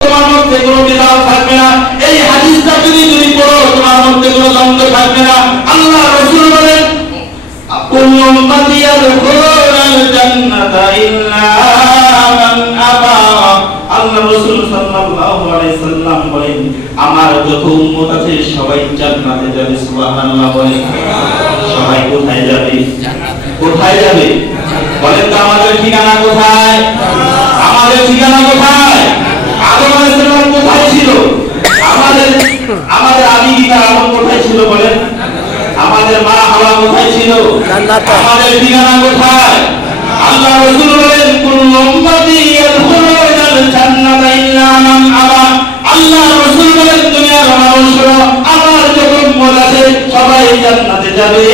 তোমার মধ্যে কোনো বিদাত থাকবে না। এই হাদিসটা যদি তুমি পড়ো তোমার মধ্যে কোনো দ্বন্দ্ব থাকবে না। আল্লাহ রাসূল বলেন কুল্লু উম্মতি ইয়াদখুলুনাল জান্নাতা ইল্লা মান আবা। আল্লাহ রাসূল সাল্লাল্লাহু আলাইহি সাল্লাম বলেন আমার যত উম্মত আছে সবাই জান্নাতে যাবে। সুবহানাল্লাহ বলেন। সবাই কোথায় যাবে? জান্নাতে। কোথায় যাবে বলেন তো? আমাদের ঠিকানা কোথায়? আমাদের ঠিকানা কোথায়? আদম আলাইহিস সালাম কোথায় ছিল? আমাদের আদি পিতা আদম কোথায় ছিল বলেন? আমাদের মা হাওয়া কোথায় ছিল? জান্নাতে। আমাদের ঠিকানা কোথায়? আল্লাহ রাসূল বলেন কুল্লু উম্মতি ইয়াদখুলুনাল জান্নাতা ইল্লা মান আবা। আল্লাহ রাসূল বলেন দুনিয়ার মানুষরা আমার যত উম্মত আছে সবাই জান্নাতে যাবে,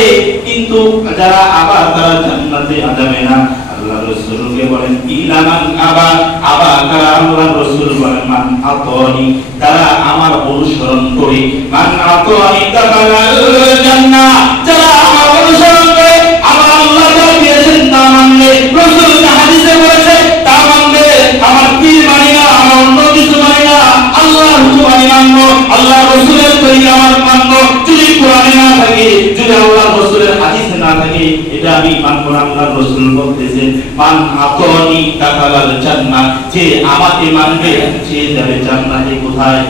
কিন্তু যারা আবা তারা জান্নাতে যাবে না। আল্লাহ রাসূলকে বলেন ইল্লা মান আবা। আবা কারা? আল্লাহ রাসূল বলেন মান আতানি, তারা আমার অনুসরণ করে। মান আতানি দাখালাল জান্নাহ, যারা আমার অনুসরণ করে আমার আল্লাহ যা দিয়েছেন তা মানবে, রাসূল হাদিসে বলেছে তা মানবে। আমার পীর মানি না, আমার অন্য কিছু মানি না, আল্লাহর হুকুম মানবো, আল্লাহ রাসূলের তরিকা মানবো। যদি কোরআনে না থাকে, যদি আল্লাহ রাসূলের হাদিসে না থাকে, এটা আমি মানবো না। আল্লাহ রাসূল বলতেছেন মান আতানি দাখালাল জান্নাহ, যে আমাকে মানবে সে যাবে জান্নাতে। কোথায়?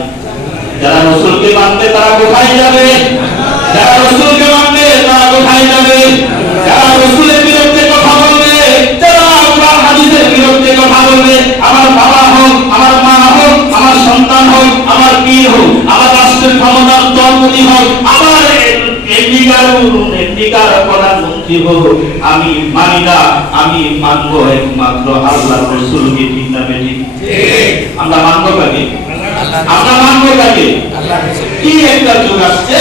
যারা রাসূলকে মানবে তারা কোথায় যাবে? যারা রাসূলকে মানবে তারা কোথায় যাবে? যারা রাসূলের বিরুদ্ধে কথা বলবে, যারা কোরআন হাদিসের বিরুদ্ধে কথা বলবে, আমার বাবা হোক, আমার মা হোক, আমার সন্তান হোক, আমার পীর হোক, আমার রাষ্ট্রের ক্ষমতার দলপতি হোক, আমার এমপিকার প্রধানমন্ত্রী হোক, আমি মানি না। আমি মানবো একমাত্র আল্লাহ রাসূলকে। ঠিক না বেঠিক? আমরা মানবো কাকে? আমরা মানবো কাকে? কি একটা যুগ আসছে,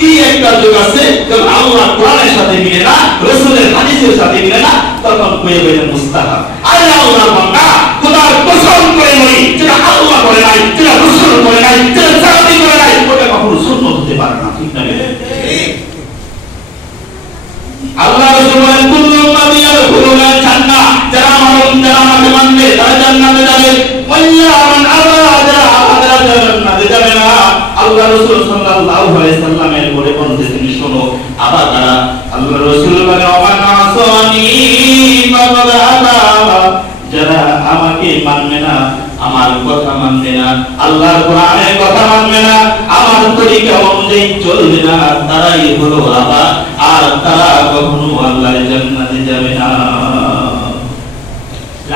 কি একটা যুগ আসছে যখন আল্লাহ কোরআনের সাথে মিলে না, রাসূলের হাদিসের সাথে মিলে না, তখন কয়ে বলেন মুস্তাহাব। আরে আল্লাহর বান্দা, খোদার কসম করে বলি, যেটা আল্লাহ করে নাই, যেটা রাসূল করে নাই, যেটা সাহাবী করে নাই, ওটা কখনো সুন্নাত হতে পারে না। ঠিক না বেঠিক? আল্লাহ রাসূল বলেন কুল্লু উম্মতি ইয়াদখুলুনাল জান্নাহ, যারা আমাকে মানবে তারা জান্নাতে যাবে। ওয়াল্লা মান আবা, যারা জান্নাতে যাবে না। আল্লাহ রাসূল সাল্লাল্লাহু আলাইহি সাল্লাম এর পরে বলতেছেন শোনো আবা কারা? আল্লাহ রাসূল বলেন ওমান আসানি ফাকাদ আবা, যারা আমাকে মানবে না, আমার কথা মানবে না, আল্লাহর কোরআনের কথা মানবে না, আমার তরিকা অনুযায়ী চলবে না, তারাই হলো আবা, আর তারা কখনো আল্লাহর জান্নাতে যাবে না।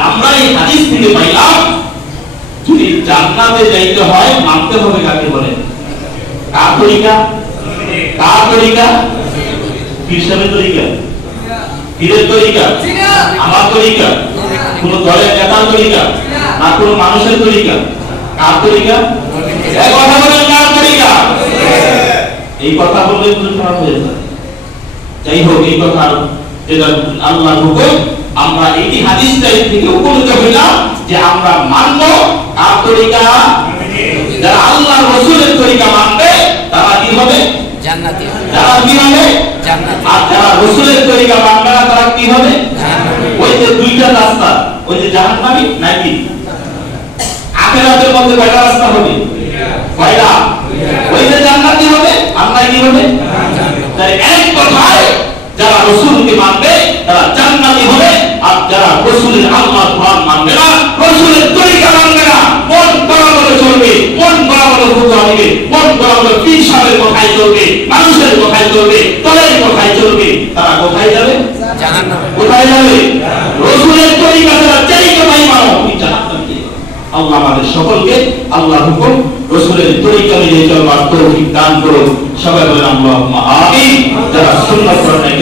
আমরা এই হাদিস থেকে পাইলাম যদি জান্নাতে যাইতে হয় মানতে হবে কাকে বলে? কার তরিকা? কার তরিকা? পীর সাহেবের তরিকা? পীরের তরিকা? আমার তরিকা? কোন দলের নেতার তরিকা? না কোন মানুষের তরিকা? কার তরিকা? এই কথা বলেন কার তরিকা? এই কথা বললে তো খারাপ হয়ে যায়। যাই হোক, এই কথা যেটা আল্লাহর হুকুম, আমরা এই হাদিসটা থেকে উপনীত হইলাম যে আমরা মানব কার তরিকা? যারা আল্লাহ রাসূলের তরিকা মানবে তারা কি হবে? জান্নাতি। যারা কি হবে? জান্নাতি। আর যারা রাসূলের তরিকা মানবে না তারা কি হবে? জান্নাতি। ওই যে দুইটা রাস্তা, ওই যে জাহান্নামী নাকি আখিরাতের মধ্যে কয়টা রাস্তা হবে? কয়টা? ওই যে জান্নাতি হবে আর নাই কি হবে? জান্নাতি। তাই এক কথায় যারা রাসূলকে মানবে তারা জান্নাতি হবে, আর যারা রাসূলের আল্লাহর কোরআন মানবে না, রাসূলের তরিকা মানবে না, মন বরাবর চলবে, মন বরাবর হুকুম দিবে, মন বরাবর পীর সাহেবের কথাই চলবে, মানুষের কথাই চলবে, দলের কথাই চলবে, তারা কোথায় যাবে? জাহান্নামে। কোথায় যাবে? রাসূলের তরিকা ছাড়া যেই কথাই মানো তুমি জাহান্নামে। আল্লাহ আমাদের সকলকে আল্লাহর হুকুম রাসূলের তরিকা অনুযায়ী চলবার তৌফিক দান করুন। সবাই বলেন আল্লাহুম্মা আমিন। যারা সুন্নাত পড়েন